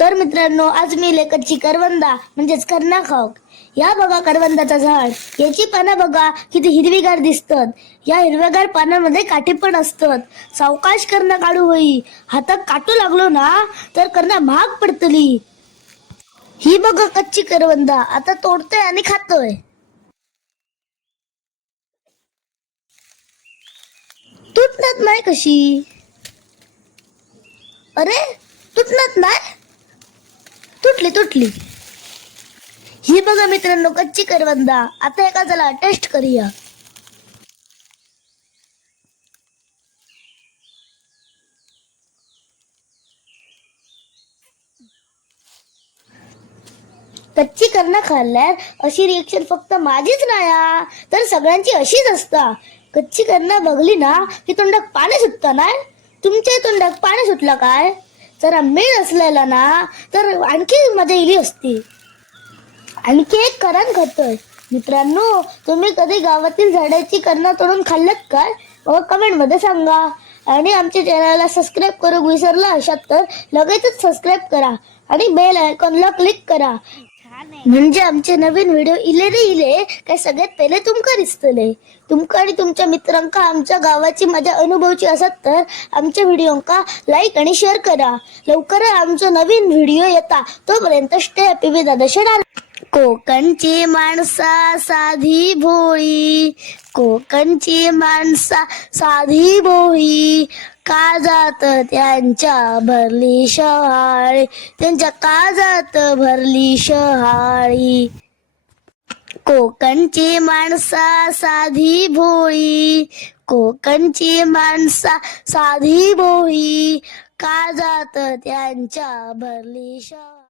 तर मित्रांनो, आज मी लेकची करवंदा म्हणजेच करणा खाऊ. या बघा करवंदाचं झाड. याची पानं बघा किती हिरवीगार दिसतात. या हिरव्यागार पानांमध्ये काठी पण असतात. सावकाश करणा काढू होई. हातात काटू लागलो ना तर करणा महाग पडतली. ही बघा कच्ची करवंदा. आता तोडतोय आणि खातोय. तुटत नाही कशी? अरे, तुटत नाही. तुटली तुटली. ही बघा मित्रांनो कच्ची करवंदा. आता एका चला टेस्ट करूया. कच्ची करणं खाल्ल्यावर अशी रिएक्शन फक्त माझीच नाही तर सगळ्यांची अशीच असता. कच्ची करणं बघली ना की तोंडात पाणी सुटतं ना. तुमच्या तोंडात पाणी सुटलं काय? जरा मीठ असलेला ना तर आणखी मजा इली असती. आणखी एक करण खातोय. मित्रांनो, तुम्ही कधी गावातील झाडाची करणं तोडून खाल्लत काय? कमेंट मध्ये सांगा. आणि आमच्या चॅनलला सबस्क्राईब करू विसरला अशात तर लगेचच सबस्क्राईब करा आणि बेल आयकॉनला क्लिक करा. म्हणजे आमचे नवीन व्हिडिओ इले रे इले काय सगळ्यात पहिले तुमका दिसतले. तुमका आणि तुमच्या मित्रांका आमच्या गावाची मजा अनुभवची असत तर आमच्या व्हिडिओंका लाईक आणि शेअर करा. लवकर आमचा नवीन व्हिडिओ येता. तोपर्यंत स्टे हॅपी विथ दादा. कोकणची माणसा साधी भोळी, कोकणची माणसा साधी भोळी, काळजात त्यांच्या भरली शहाळी, त्यांच्या काळजात भरली शहाळी. कोकणची माणसा साधी भोळी, कोकणची माणसा साधी भोळी, काळजात त्यांच्या भरली शहाळी.